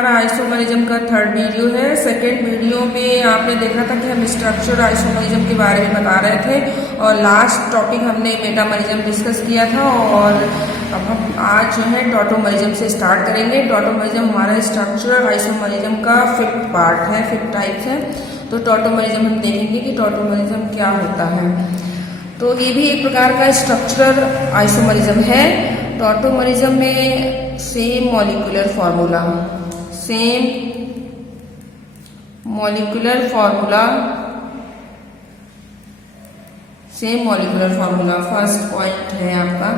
हमारा आइसोमरिज्म का third video है। सेकेंड वीडियो में आपने देखा था कि हम स्ट्रक्चर आइसोमरिज्म के बारे में बता रहे थे और लास्ट टॉपिक हमने मेटामरिज्म डिस्कस किया था। और अब हम आज जो है टॉटोमरिज्म से स्टार्ट करेंगे। टॉटोमरिज्म हमारा स्ट्रक्चर आइसोमरिज्म का फिफ्थ पार्ट है, फिफ्थ टाइप है। तो टॉटोमरिज्म हम देखेंगे कि टॉटोमरिज्म क्या होता है। तो ये भी एक प्रकार का स्ट्रक्चरल आइसोमरिज्म है। टॉटोमरिज्म में same molecular formula, same molecular formula first point है आपका।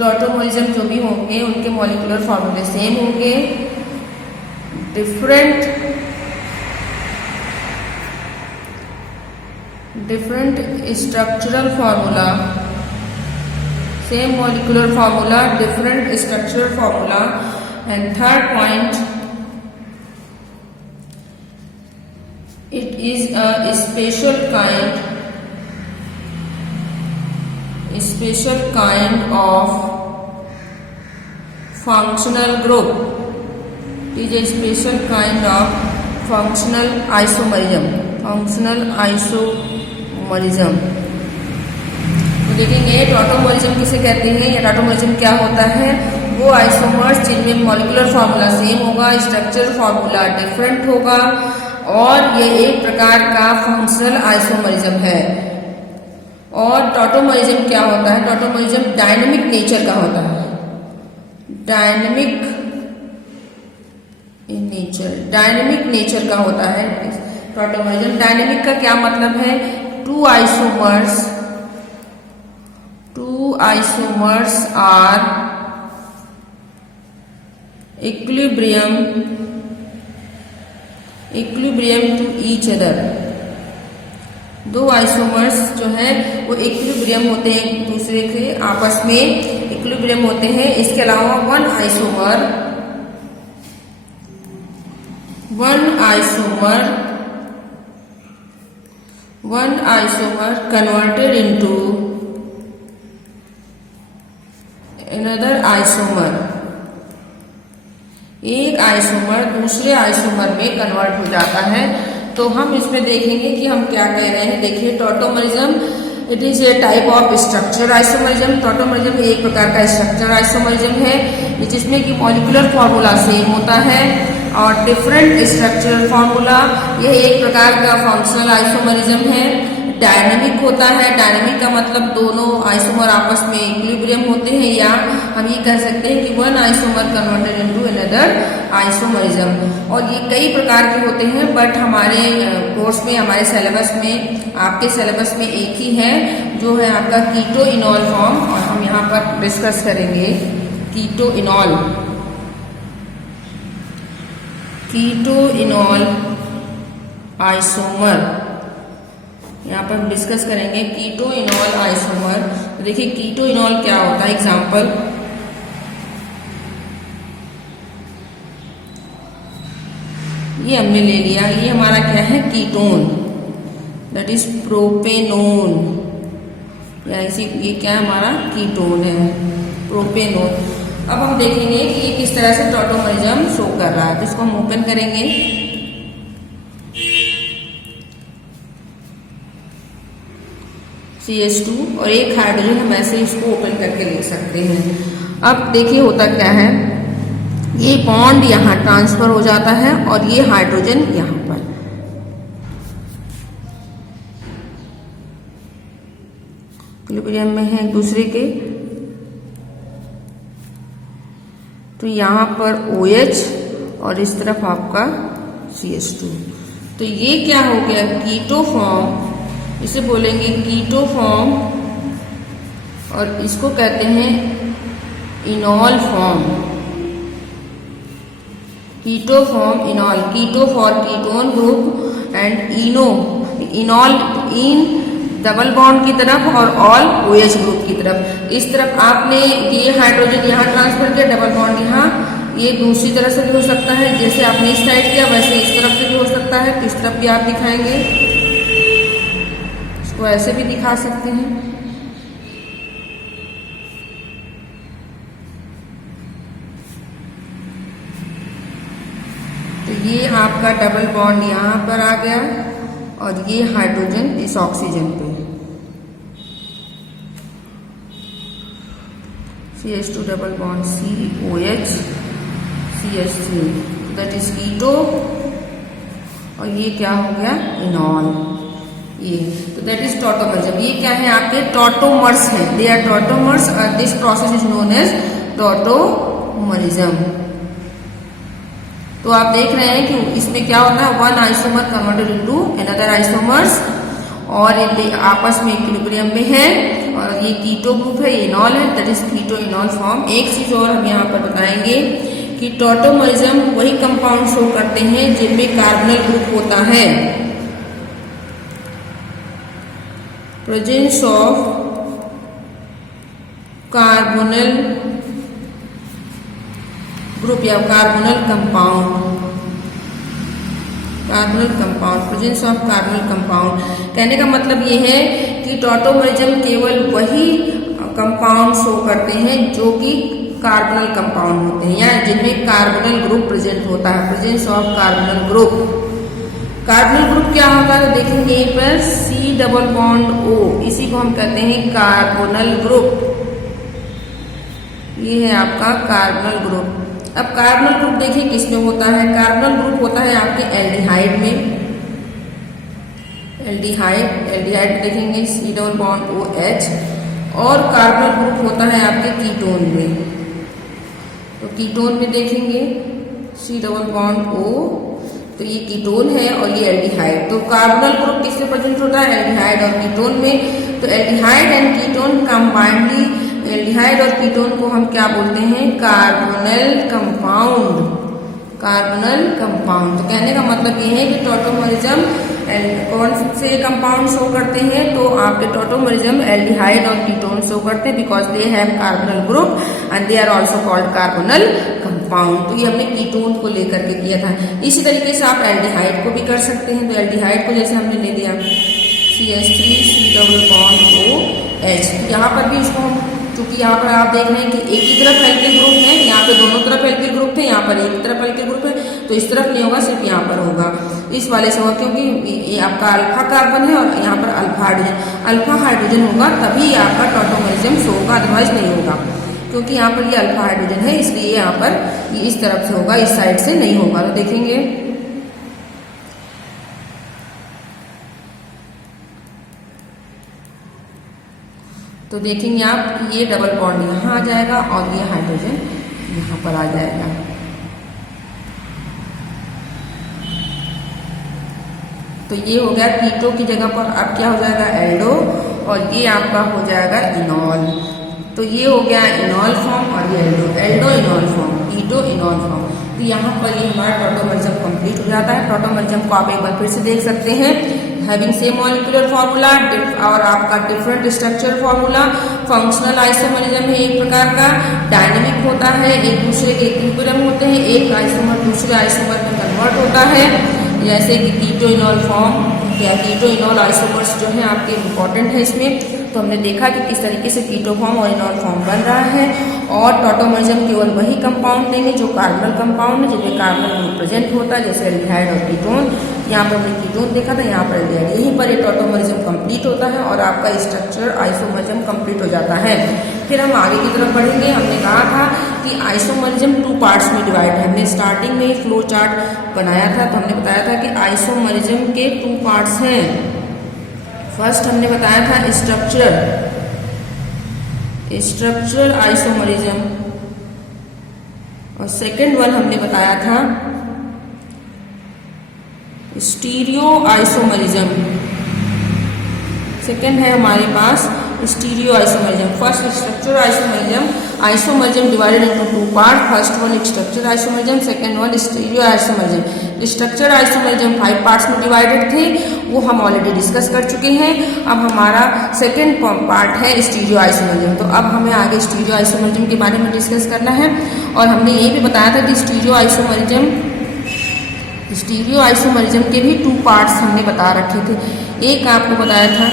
टॉटोमरिज्म जो भी होंगे उनके मॉलिक्यूलर फार्मूले सेम होंगे। Different structural formula, same molecular formula, different structural formula. And third point, it is a special kind of functional group. It is a special kind of functional isomerism. देखेंगे टॉटोमरिज्म किसे कहते हैं या टॉटोमरिज्म क्या होता है। वो आइसोमर्स जिनमें मॉलिक्यूलर फार्मूला सेम होगा, स्ट्रक्चरल फार्मूला डिफरेंट होगा और ये एक प्रकार का फंक्शनल आइसोमरिज्म है। और टॉटोमरिज्म क्या होता है? टॉटोमरिज्म डायनेमिक नेचर का होता है। डायनेमिक नेचर का होता है टॉटोमरिज्म। डायनेमिक का क्या मतलब है? Two isomers are equilibrium to each other। दो आइसोमर्स जो है वो इक्विलिब्रियम होते हैं, एक दूसरे के आपस में इक्विलिब्रियम होते हैं। इसके अलावा one isomer converted into another isomer. एक आइसोमर दूसरे आइसोमर में कन्वर्ट हो जाता है। तो हम इसमें देखेंगे कि हम क्या कह रहे हैं। देखिए tautomerism it is a type of structure isomerism. Tautomerism एक प्रकार का स्ट्रक्चर आइसोमरिज्म है जिसमें कि मॉलिक्यूलर फार्मूला सेम होता है और डिफरेंट स्ट्रक्चरल फार्मूला। यह एक प्रकार का फंक्शनल आइसोमरिज्म है। डायनेमिक होता है। डायनेमिक का मतलब दोनों आइसोमर आपस में इक्विलिब्रियम होते हैं, या हम ये कह सकते हैं कि one isomer converted into another isomerism. और ये कई प्रकार के होते हैं, बट हमारे कोर्स में, हमारे सिलेबस में, आपके सिलेबस में एक ही है जो है आपका कीटो इनॉल फॉर्म। और हम यहाँ पर डिस्कस करेंगे कीटो इनॉल आइसोमर। यहाँ पर हम डिस्कस करेंगे कीटो इनॉल आइसोमर। तो देखिए कीटो इनॉल क्या होता है। एग्जाम्पल, ये हमने ले लिया, ये हमारा क्या है? Ketone, that is propanone. या इसी ये क्या हमारा कीटोन है, प्रोपेनोन। अब हम देखेंगे कि ये किस तरह से टॉटोमरिज्म शो कर रहा है। तो इसको हम ओपन करेंगे। CH2 और एक हाइड्रोजन हम ऐसे इसको ओपन करके लिख सकते हैं। अब देखिए होता क्या है, ये बॉन्ड यहाँ ट्रांसफर हो जाता है और ये हाइड्रोजन यहाँ पर। इक्विलिब्रियम में है एक दूसरे के। तो यहाँ पर OH और इस तरफ आपका CH2। तो ये क्या हो गया? Keto form. इसे बोलेंगे कीटो फॉर्म और इसको कहते हैं enol form. Keto form, enol. Keto for ketone group and enol in double bond की तरफ और ऑल OH ग्रुप की तरफ। इस तरफ आपने ये हाइड्रोजन यहाँ ट्रांसफर किया, डबल बॉन्ड यहाँ। ये दूसरी तरफ से भी हो सकता है, जैसे आपने इस साइड किया वैसे इस तरफ से भी हो सकता है। किस तरफ भी आप दिखाएंगे, इसको ऐसे भी दिखा सकते हैं। ये आपका डबल बॉन्ड यहाँ पर आ गया और ये हाइड्रोजन इस ऑक्सीजन पे, CH2 double bond COH CH3 that is keto, और ये क्या हो गया इनॉल, ये तो दैट इज टॉटोमरिज्म। ये क्या है आपके टॉटोमर्स हैं, दे आर टॉटोमर्स और this process is known as tautomerism. तो आप देख रहे हैं कि इसमें क्या होता है, one isomer converted into another isomers और ये आपस में इक्विलिब्रियम में है और ये कीटो ग्रुप है, ये इनॉल है, that is keto enol form. एक चीज और हम यहाँ पर बताएंगे कि टॉटोमरिज्म वही कंपाउंड शो करते हैं जिनमें कार्बोनल ग्रुप होता है, प्रेजेंस ऑफ कार्बोनल ग्रुप या कार्बोनल compound, कार्बोनल compound, presence of कार्बोनल compound. कहने का मतलब ये है कि टॉटोमरिज्म केवल वही कंपाउंड शो करते हैं जो कि कार्बोनल कंपाउंड होते हैं या जिनमें कार्बोनल ग्रुप प्रेजेंट होता है, प्रेजेंस ऑफ कार्बोनल ग्रुप। कार्बोनल ग्रुप क्या होता है, तो देखेंगे यहीं पर C डबल बॉन्ड O, इसी को हम कहते हैं कार्बोनल ग्रुप। ये है आपका कार्बोनल ग्रुप। अब कार्बोनल ग्रुप देखिए किसमें होता है, कार्बोनल ग्रुप होता है आपके एल्डिहाइड में, एल्डिहाइड देखेंगे C डबल बॉन्ड OH, और कार्बोनल ग्रुप होता है आपके कीटोन में, तो कीटोन में देखेंगे C डबल बॉन्ड O, तो ये कीटोन है और ये एल्डिहाइड। तो कार्बोनल ग्रुप किससे प्रेजेंट होता है, एल्डिहाइड और कीटोन में। तो aldehyde and ketone combinedly, aldehyde और कीटोन को हम क्या बोलते हैं, कार्बोनल कंपाउंड, कार्बोनल कंपाउंड। तो कहने का मतलब ये है कि टॉटोमरिज्म कौन से कंपाउंड शो करते हैं, तो आपके टॉटोमरिज्म एल्डिहाइड और कीटोन शो करते हैं because they have carbonyl group and they are also called carbonyl compound. तो ये हमने कीटोन को लेकर के किया था। इसी तरीके से आप एल्डिहाइड को भी कर सकते हैं। तो एल्डिहाइड को जैसे हमने ले लिया CH3 C double bond OH, यहाँ पर भी इसको हम, क्योंकि यहाँ पर आप देख रहे हैं कि एक ही तरफ एल्किल ग्रुप है, यहाँ पे दोनों तरफ एल्किल ग्रुप थे, यहाँ पर एक तरफ एल्किल ग्रुप है, तो इस तरफ नहीं होगा, सिर्फ यहाँ पर होगा, इस वाले से होगा, क्योंकि ये आपका अल्फा कार्बन है और यहाँ पर अल्फा हाइड्रोजन, अल्फा हाइड्रोजन होगा तभी आपका टॉटोमरिज्म शो होगा, अदरवाइज नहीं होगा। क्योंकि यहाँ पर ये अल्फा हाइड्रोजन है इसलिए यहाँ पर ये इस तरफ से होगा, इस साइड से नहीं होगा। तो देखेंगे तो देखेंगे आप ये डबल बॉन्ड यहाँ आ जाएगा और ये हाइड्रोजन यहाँ पर आ जाएगा। तो ये हो गया कीटो की जगह पर अब क्या हो जाएगा, एल्डो, और ये आपका हो जाएगा इनॉल। तो ये हो गया इनॉल फॉर्म और ये एल्डो इनॉल फॉर्म, कीटो इनॉल फॉर्म। तो यहाँ पर ये हमारा टॉटोमरिज्म कंप्लीट हो जाता है। टॉटोमरिज्म को आप एक बार फिर से देख सकते हैं, हैविंग सेम मॉलिक्यूलर फार्मूला और आपका different structure formula. Functional isomerism है एक प्रकार का, डायनेमिक होता है, एक दूसरे के इक्विलिब्रियम होते हैं, एक आइसोमर दूसरे आइसोमर में कन्वर्ट होता है, जैसे कि कीटो इनॉल फॉर्म या कीटो इनॉल आइसोमर्स जो है आपके इम्पॉर्टेंट है इसमें। तो हमने देखा कि किस तरीके से कीटो फॉर्म और इनॉल फॉर्म बन रहा है। और टॉटोमरिज्म केवल वही कंपाउंड देंगे जो कार्बोनल कंपाउंड है, जिनमें कार्बोनल ग्रुप प्रेजेंट होता है, जैसे एल्डिहाइड और कीटोन। यहाँ पर हमने कीटोन देखा था, यहाँ पर एल्डिहाइड। यहीं पर ये टॉटोमरिज्म कंप्लीट होता है और आपका स्ट्रक्चर आइसोमरिज्म कंप्लीट हो जाता है। फिर हम आगे की तरफ बढ़ेंगे। हमने कहा था कि आइसोमरिज्म 2 पार्ट्स में डिवाइड है। हमने स्टार्टिंग में फ्लो चार्ट बनाया था, तो हमने बताया था कि आइसोमरिज्म के 2 पार्ट्स हैं। फर्स्ट हमने बताया था स्ट्रक्चरल आइसोमरिज्म, और सेकंड वन हमने बताया था स्टीरियो आइसोमरिज्म। सेकंड है हमारे पास stereo isomerism. First structural isomerism divided into 2 part. First one structural isomerism, second one stereo isomerism. Structural isomerism 5 parts में डिवाइडेड थे, वो हम ऑलरेडी डिस्कस कर चुके हैं। अब हमारा सेकंड पार्ट है स्टीरियो आइसोमरिज्म। तो अब हमें आगे स्टीरियो आइसोमरिज्म के बारे में डिस्कस करना है। और हमने ये भी बताया था कि स्टीरियो आइसोमरिज्म के भी 2 पार्ट्स हमने बता रखे थे। एक आपको बताया था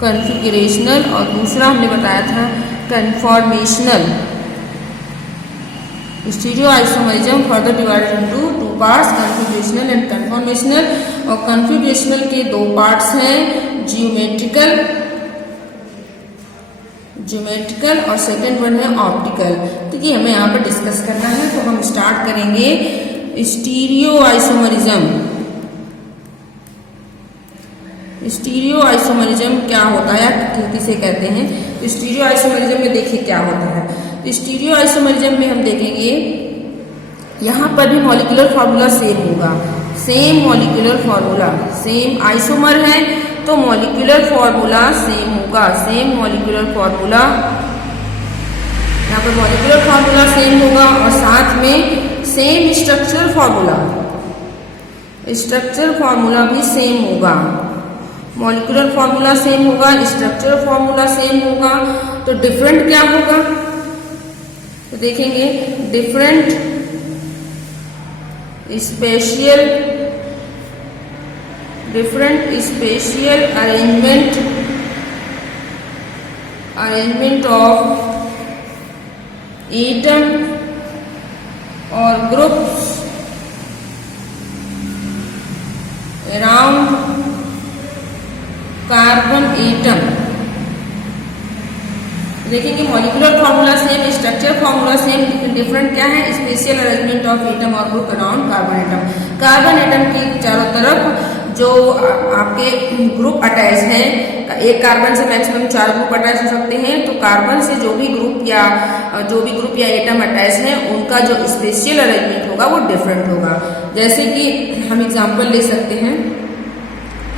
कन्फिगरेशनल और दूसरा हमने बताया था conformational. Stereo isomerism further divided into two parts, configurational and conformational. और कॉन्फिगरेशनल के दो पार्ट्स हैं, ज्योमेट्रिकल और सेकंड वन है ऑप्टिकल। तो ये हमें यहाँ पर डिस्कस करना है। तो हम स्टार्ट करेंगे स्टीरियो आइसोमरिज्म। स्टीरियो आइसोमरिज्म क्या होता है, किसे कहते हैं? स्टीरियो आइसोमरिज्म में देखिए क्या होता है। तो स्टीरियो आइसोमरिज्म में हम देखेंगे यहाँ पर भी मॉलिक्यूलर फार्मूला सेम होगा, same molecular formula, same isomer है तो मॉलिक्यूलर फार्मूला सेम होगा, सेम मॉलिक्यूलर फार्मूला, यहाँ पर मॉलिक्यूलर फार्मूला सेम होगा और साथ में same structural formula, structural formula भी सेम होगा। मॉलिक्यूलर फार्मूला सेम होगा, स्ट्रक्चरल फार्मूला सेम होगा। तो डिफरेंट क्या होगा? तो देखेंगे different spatial arrangement of atom और ग्रुप्स अराउंड कार्बन एटम। देखेंगे molecular formula same, structure formula same, लेकिन डिफरेंट क्या है? स्पेशियल अरेंजमेंट ऑफ एटम और group around carbon atom. Carbon atom के चारों तरफ जो आपके ग्रुप अटैच है, एक कार्बन से मैक्सिमम 4 ग्रुप अटैच हो सकते हैं। तो कार्बन से जो भी ग्रुप या एटम अटैच है उनका जो स्पेशियल अरेंजमेंट होगा वो डिफरेंट होगा। जैसे कि हम एग्जाम्पल ले सकते हैं,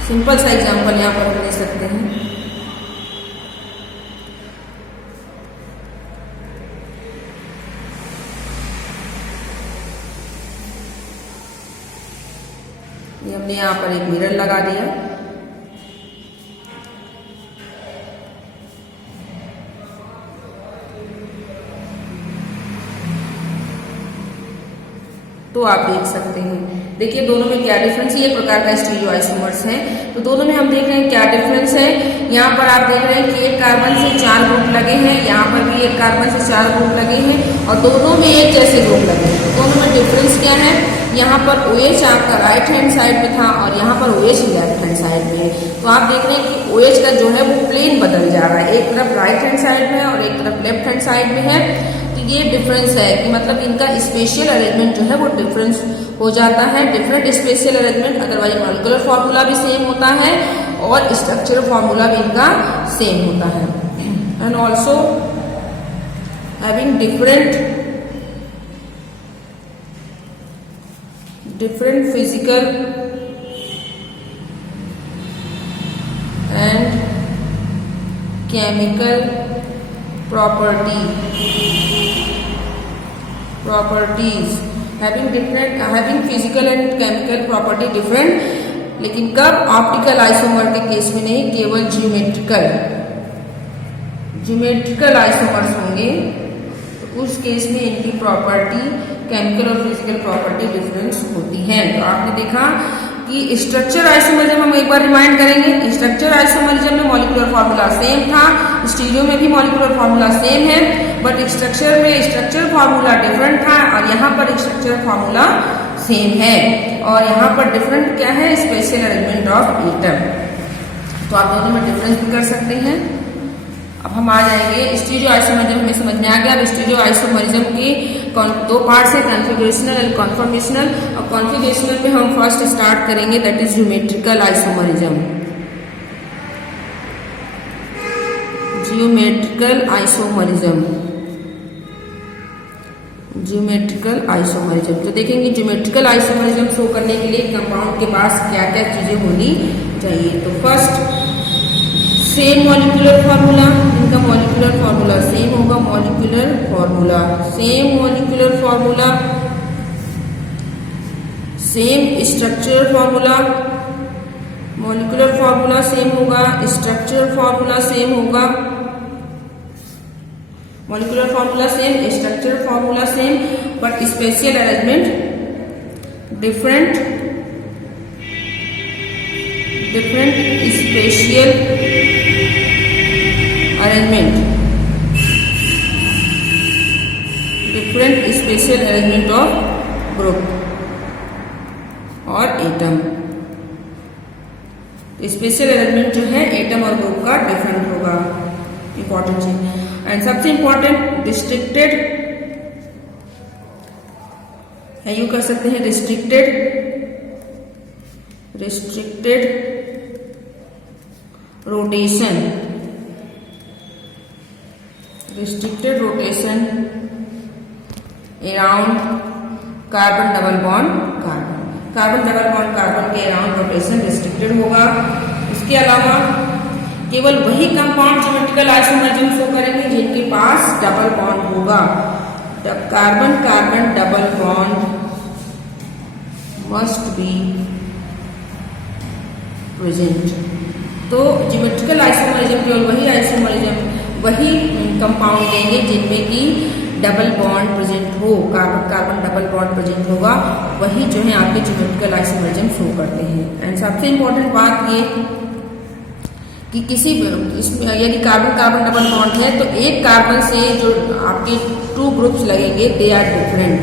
सिंपल सा एग्जाम्पल यहाँ पर हम ले सकते हैं। ये हमने यहाँ पर एक मिरर लगा दिया, तो आप देख सकते हैं। देखिए दोनों में क्या डिफरेंस है, ये प्रकार का स्टीरियो आइसोमर्स है। तो दोनों में हम देख रहे हैं क्या डिफरेंस है। यहाँ पर आप देख रहे हैं कि एक कार्बन से 4 ग्रुप लगे हैं, यहाँ पर भी एक कार्बन से 4 ग्रुप लगे हैं और दोनों में एक जैसे ग्रुप लगे हैं। दोनों में डिफरेंस क्या है? यहाँ पर OH आपका राइट हैंड साइड में था और यहाँ पर OH लेफ्ट हैंड साइड में है। तो आप देख रहे हैं कि OH का जो है वो प्लेन बदल जा रहा है, एक तरफ राइट हैंड साइड में है और एक तरफ लेफ्ट हैंड साइड में है। तो ये डिफरेंस है कि मतलब इनका स्पेशियल अरेंजमेंट जो है वो डिफरेंस हो जाता है, different spatial arrangement. Otherwise molecular formula भी सेम होता है और स्ट्रक्चरल फार्मूला भी इनका सेम होता है। And also having different physical and chemical properties having physical and chemical property different, लेकिन कब? ऑप्टिकल आइसोमर के केस में नहीं, केवल ज्योमेट्रिकल आइसोमर्स होंगे। तो उस केस में इनकी प्रॉपर्टी केमिकल और फिजिकल प्रॉपर्टी डिफरेंस होती है। तो आपने देखा कि स्ट्रक्चर आइसोमरिज्म हम एक बार रिमाइंड करेंगे। स्ट्रक्चर आइसोमरिज्म में मॉलिक्यूलर फार्मूला सेम था, स्टीरियो में भी मॉलिक्यूलर फार्मूला सेम है, बट स्ट्रक्चर में स्ट्रक्चर फार्मूला डिफरेंट था और यहाँ पर स्ट्रक्चर फार्मूला सेम है। और यहाँ पर डिफरेंट क्या है? Special arrangement of atom. तो आप दोनों में डिफरेंस भी कर सकते हैं। अब हम आ जाएंगे स्टीरियो आइसोमरिज्म, हमें समझ में आ गया। अब स्टीरियो आइसोमरिज्म के दो पार्ट्स है, कॉन्फिगरेशनल एंड कन्फॉर्मेशनल। और कॉन्फिगरेशनल में हम फर्स्ट स्टार्ट करेंगे, that is geometrical isomerism. Geometrical isomerism तो देखेंगे ज्योमेट्रिकल आइसोमरिज्म शो करने के लिए कंपाउंड के पास क्या क्या चीजें होनी चाहिए। तो फर्स्ट सेम मॉलिक्यूलर फार्मूला, इनका मॉलिक्यूलर फार्मूला सेम होगा, molecular formula same, molecular formula same, structural formula, molecular formula same होगा, स्ट्रक्चरल फार्मूला सेम होगा, molecular formula same, structural formula same, but special arrangement different spatial arrangement, different special arrangement of group और atom. Special arrangement जो है atom और group का different होगा, important चीज। And सबसे इंपॉर्टेंट रिस्ट्रिक्टेड है, यू कर सकते हैं restricted rotation around carbon double bond carbon के अराउंड रोटेशन रिस्ट्रिक्टेड होगा। इसके अलावा केवल वही कंपाउंड ज्योमेट्रिकल आइसोमरिज्म शो करेंगे जिनके पास डबल बॉन्ड होगा। Carbon double bond must be present. तो ज्योमेट्रिकल आइसोमरिज्म केवल वही कंपाउंड देंगे जिनमें कि डबल बॉन्ड प्रेजेंट हो, कार्बन डबल बॉन्ड प्रेजेंट होगा, वही जो है आपके ज्योमेट्रिकल आइसोमरिज्म शो करते हैं। एंड सबसे इंपॉर्टेंट बात ये कि किसी यदि कार्बन डबल बॉन्ड है तो एक कार्बन से जो आपके टू ग्रुप्स लगेंगे they are different.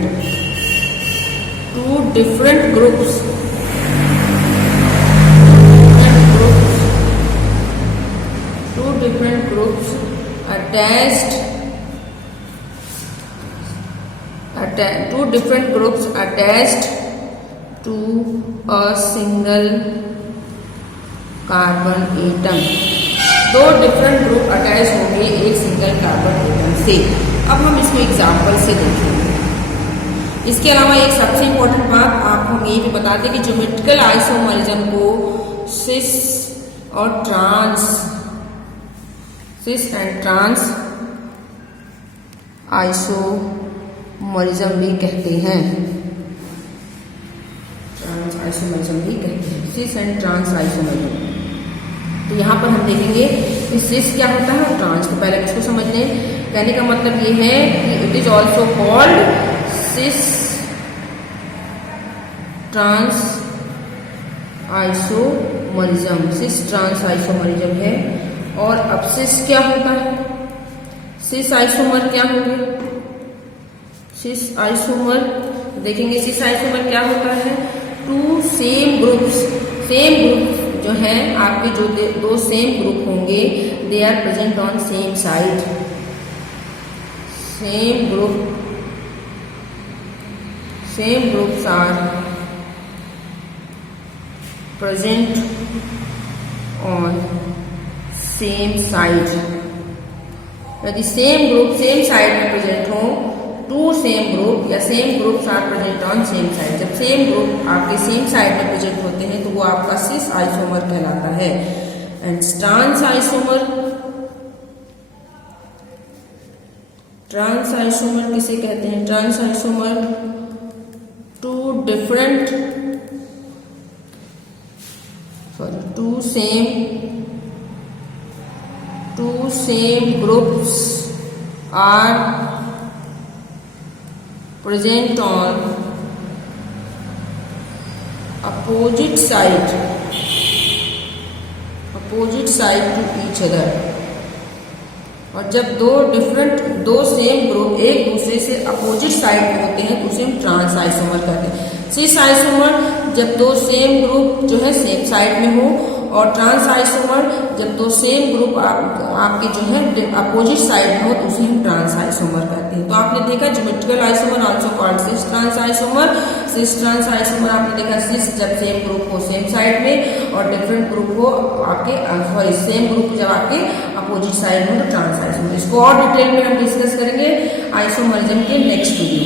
Two different groups attached to a single carbon atom. दो डिफरेंट ग्रुप अटैच होंगे एक सिंगल कार्बन एटम से। अब हम इसको एग्जाम्पल से देखेंगे। इसके अलावा एक सबसे इंपॉर्टेंट बात आपको हम ये भी बताते हैं कि ज्योमेट्रिकल आइसोमरिज्म को सिस एंड ट्रांस आइसोमरिज्म भी कहते हैं। Cis and trans isomerism. तो यहाँ पर हम देखेंगे कि सिस क्या होता है और ट्रांस। तो पहले इसको समझ लें। कहने का मतलब ये है कि it is also called cis trans isomerism. Cis trans isomerism है। और अब सिस क्या होता है? सिस आइसोमर क्या होंगे? सिस आइसोमर देखेंगे। सिस आइसोमर क्या होता है? टू सेम ग्रुप्स जो है आपके जो दो सेम ग्रुप होंगे they are present on same side. Same groups are present on same side. यदि सेम ग्रुप सेम साइड में प्रेजेंट हो, टू सेम ग्रुप या same groups are present on same side. जब सेम ग्रुप आपके same side में present होते हैं तो वो आपका सिस आइसोमर कहलाता है। एंड ट्रांस आइसोमर किसे कहते हैं? Trans isomer two same groups are present on opposite side to each other। और जब दो सेम ग्रुप एक दूसरे से अपोजिट साइड में होते हैं तो उसे हम ट्रांस आइसोमर कहते हैं। सिस आइसोमर जब दो सेम ग्रुप जो है सेम साइड में हो, और ट्रांस आइसोमर जब दो सेम ग्रुप आपके जो है अपोजिट साइड में हो तो उसे हम ट्रांस आइसोमर कहते हैं। तो आपने देखा geometrical isomer also called cis trans isomer. Cis trans isomer आपने देखा सिस जब सेम ग्रुप हो सेम साइड में और डिफरेंट ग्रुप हो आपके सेम ग्रुप जब आपके अपोजिट साइड में तो ट्रांस आइसोमर। इसको और डिटेल में हम डिस्कस करेंगे आइसोमरिज्म के नेक्स्ट वीडियो।